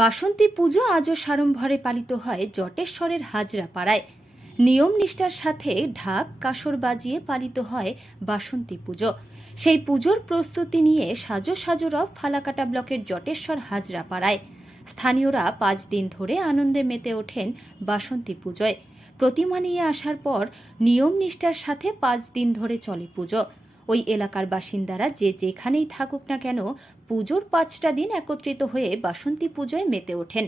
বাসন্তী পুজো আজও সাড়ম্বরে পালিত হয় জটেশ্বরের হাজরাপাড়ায়। নিয়ম নিষ্ঠার সাথে ঢাক কাসর বাজিয়ে পালিত হয় বাসন্তী পুজো। সেই পুজোর প্রস্তুতি নিয়ে সাজো রব ফালাকাটা ব্লকের জটেশ্বর হাজরাপাড়ায়। স্থানীয়রা 5 দিন ধরে আনন্দে মেতে ওঠেন বাসন্তী পুজোয়। প্রতিমা নিয়ে আসার পর নিয়ম নিষ্ঠার সাথে 5 দিন ধরে চলে পুজো। ওই এলাকার বাসিন্দারা যে যেখানেই থাকুক না কেন পুজোর 5টা দিন একত্রিত হয়ে বাসন্তী পুজোয় মেতে ওঠেন।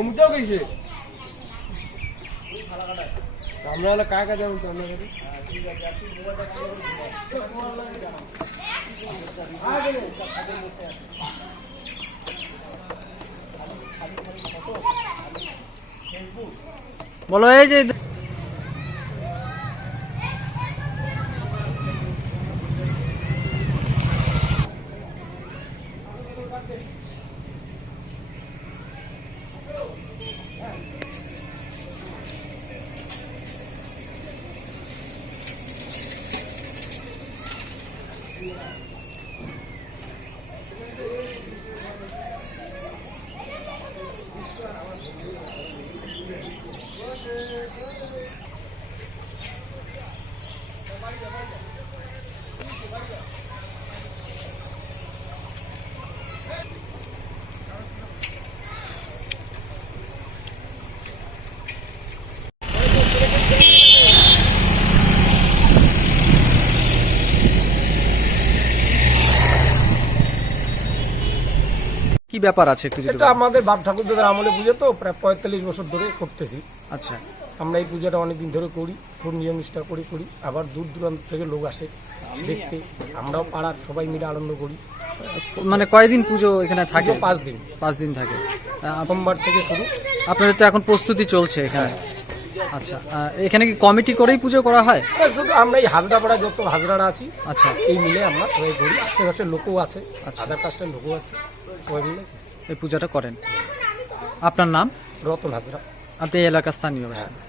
उमटो कैसे আমরা হলো কাকা যাবো তো আমরা বলো এই যে কি ব্যাপার আছে একটু যদি এটা আমাদের বাপ ঠাকুরদাদের আমলে পুজো তো প্রায় 45 বছর ধরে করতেছি। আচ্ছা, আমরা এই পূজাটা অনেকদিন ধরে করি, খুব নিয়ম নিষ্ঠা করি। আবার দূর দূরান্ত থেকে লোক আসে দেখতে, আমরাও পাড়ার সবাই মিলে আনন্দ করি। মানে কয়দিন পুজো এখানে থাকে? 5 দিন। 5 দিন থাকে, সোমবার থেকে শুরু। আপনাদের তো এখন প্রস্তুতি চলছে এখানে। আচ্ছা, এখানে কি কমিটি করেই পুজো করা হয়? শুধু আমরা এই হাজরাপাড়ায় যত হাজরারা আছি, আচ্ছা, এই মিলে আমরা সবাই করি। আশেপাশের লোকও আছে, আধার কাস্টের লোকও আছে, সবাই মিলে এই পূজাটা করেন। আপনার নাম? রতন হাজরা। আপনি এই এলাকার স্থানীয় বাসিন্দা।